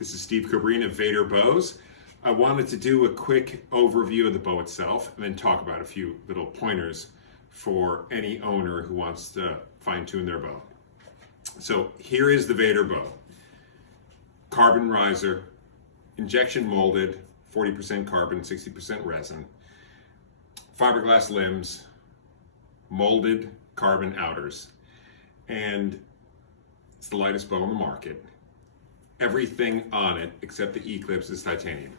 This is Steve Cabrini of Vader Bows. I wanted to do a quick overview of the bow itself and then talk about a few little pointers for any owner who wants to fine-tune their bow. So here is the Vader bow. Carbon riser, injection molded, 40% carbon, 60% resin, fiberglass limbs, molded carbon outers, and it's the lightest bow on the market. Everything on it except the E-clips is titanium.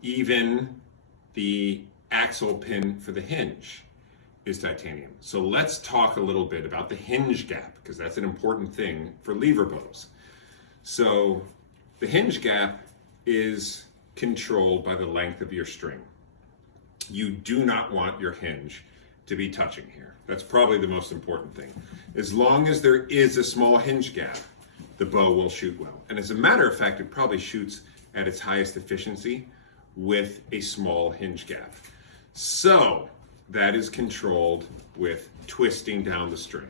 Even the axle pin for the hinge is titanium. So let's talk a little bit about the hinge gap, because that's an important thing for lever bows. So the hinge gap is controlled by the length of your string. You do not want your hinge to be touching here. That's probably the most important thing. As long as there is a small hinge gap, the bow will shoot well. And as a matter of fact, it probably shoots at its highest efficiency with a small hinge gap. So that is controlled with twisting down the string.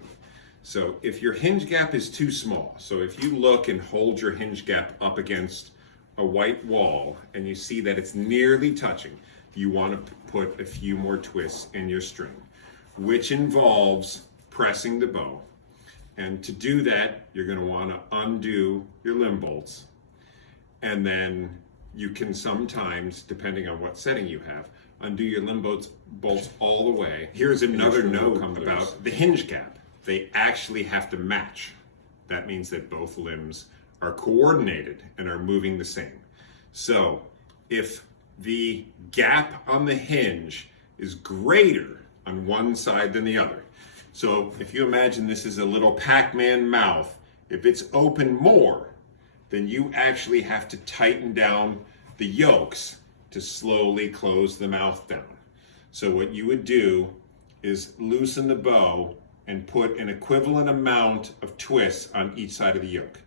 So if your hinge gap is too small, so if you look and hold your hinge gap up against a white wall and you see that it's nearly touching, you want to put a few more twists in your string, which involves pressing the bow. And to do that, you're going to want to undo your limb bolts. And then you can sometimes, depending on what setting you have, undo your limb bolts all the way. Here's another note about the hinge gap. They actually have to match. That means that both limbs are coordinated and are moving the same. So if the gap on the hinge is greater on one side than the other, so if you imagine this is a little Pac-Man mouth, if it's open more, then you actually have to tighten down the yokes to slowly close the mouth down. So what you would do is loosen the bow and put an equivalent amount of twists on each side of the yoke.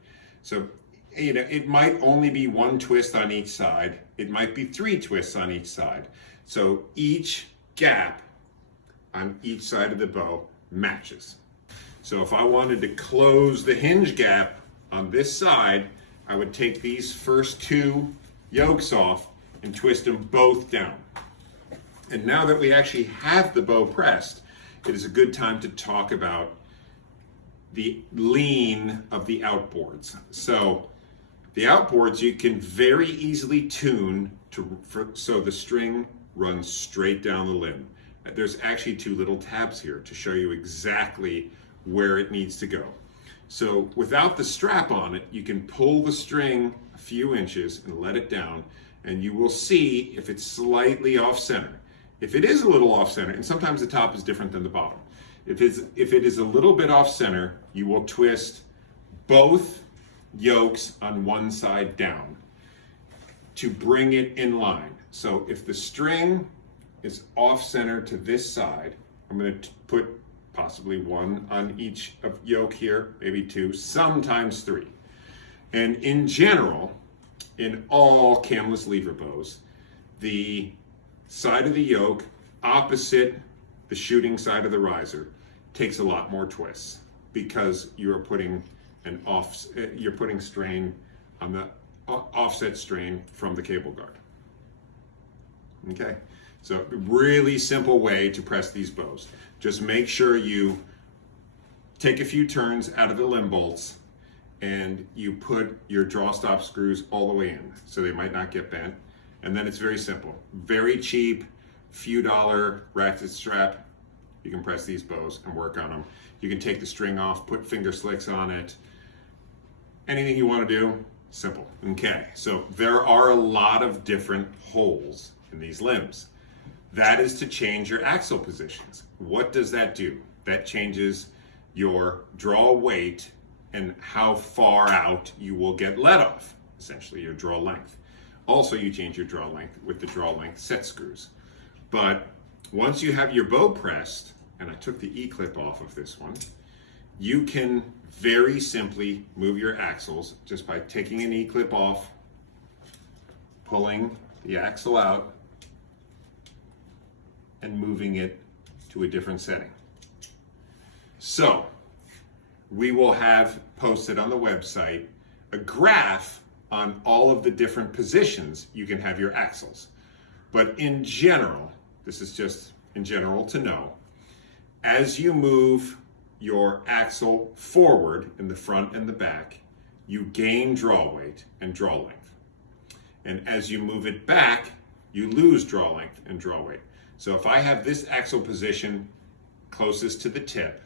So, it might only be one twist on each side. It might be 3 twists on each side. So each gap on each side of the bow matches. So if I wanted to close the hinge gap on this side, I would take these first 2 yokes off and twist them both down. And now that we actually have the bow pressed, it is a good time to talk about the lean of the outboards. So the outboards you can very easily tune so the string runs straight down the limb. There's actually 2 little tabs here to show you exactly where it needs to go. So without the strap on it, you can pull the string a few inches and let it down, and you will see if it's slightly off center. If it is a little off center, and sometimes the top is different than the bottom, if it is a little bit off center, you will twist both yokes on one side down to bring it in line. So if the string is off center to this side, I'm going to put possibly 1 on each of yoke here, maybe 2, sometimes 3. And in general, in all camless lever bows, the side of the yoke opposite the shooting side of the riser takes a lot more twists, because you're putting strain on the offset strain from the cable guard. Okay, so really simple way to press these bows. Just make sure you take a few turns out of the limb bolts and you put your draw stop screws all the way in so they might not get bent. And then it's very simple, very cheap, few dollar ratchet strap. You can press these bows and work on them. You can take the string off, put finger slicks on it. Anything you want to do, simple. Okay, so there are a lot of different holes in these limbs. That is to change your axle positions. What does that do? That changes your draw weight and how far out you will get let off, essentially your draw length. Also, you change your draw length with the draw length set screws. But once you have your bow pressed, and I took the E-clip off of this one, you can very simply move your axles just by taking an E-clip off, pulling the axle out, and moving it to a different setting. So we will have posted on the website a graph on all of the different positions you can have your axles. But in general, this is just in general to know, as you move your axle forward in the front and the back, you gain draw weight and draw length. And as you move it back, you lose draw length and draw weight. So if I have this axle position closest to the tip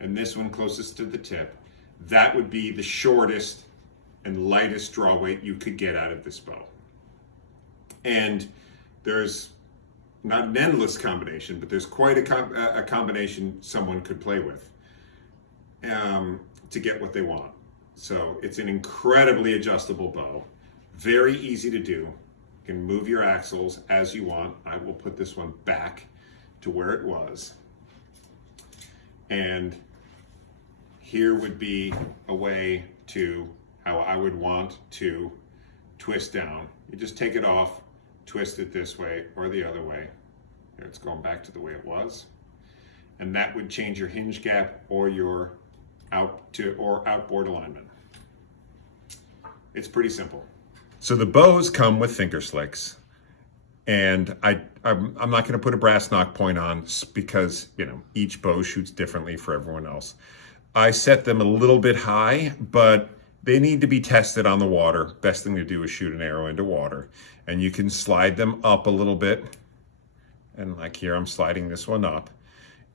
and this one closest to the tip, that would be the shortest and lightest draw weight you could get out of this bow. And there's not an endless combination, but there's quite a combination someone could play with to get what they want. So it's an incredibly adjustable bow, very easy to do. You can move your axles as you want. I will put this one back to where it was. And here would be a way to how I would want to twist down. You just take it off, twist it this way or the other way. There, it's going back to the way it was. And that would change your hinge gap or your outboard alignment. It's pretty simple. So the bows come with finger slicks, and I'm not going to put a brass knock point on because, you know, each bow shoots differently for everyone else. I set them a little bit high, but they need to be tested on the water. Best thing to do is shoot an arrow into water, and you can slide them up a little bit. And like here, I'm sliding this one up.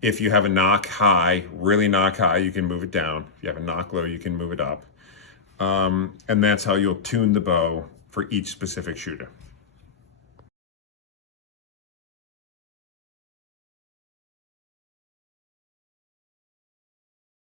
If you have a knock high, really knock high, you can move it down. If you have a knock low, you can move it up. And that's how you'll tune the bow for each specific shooter.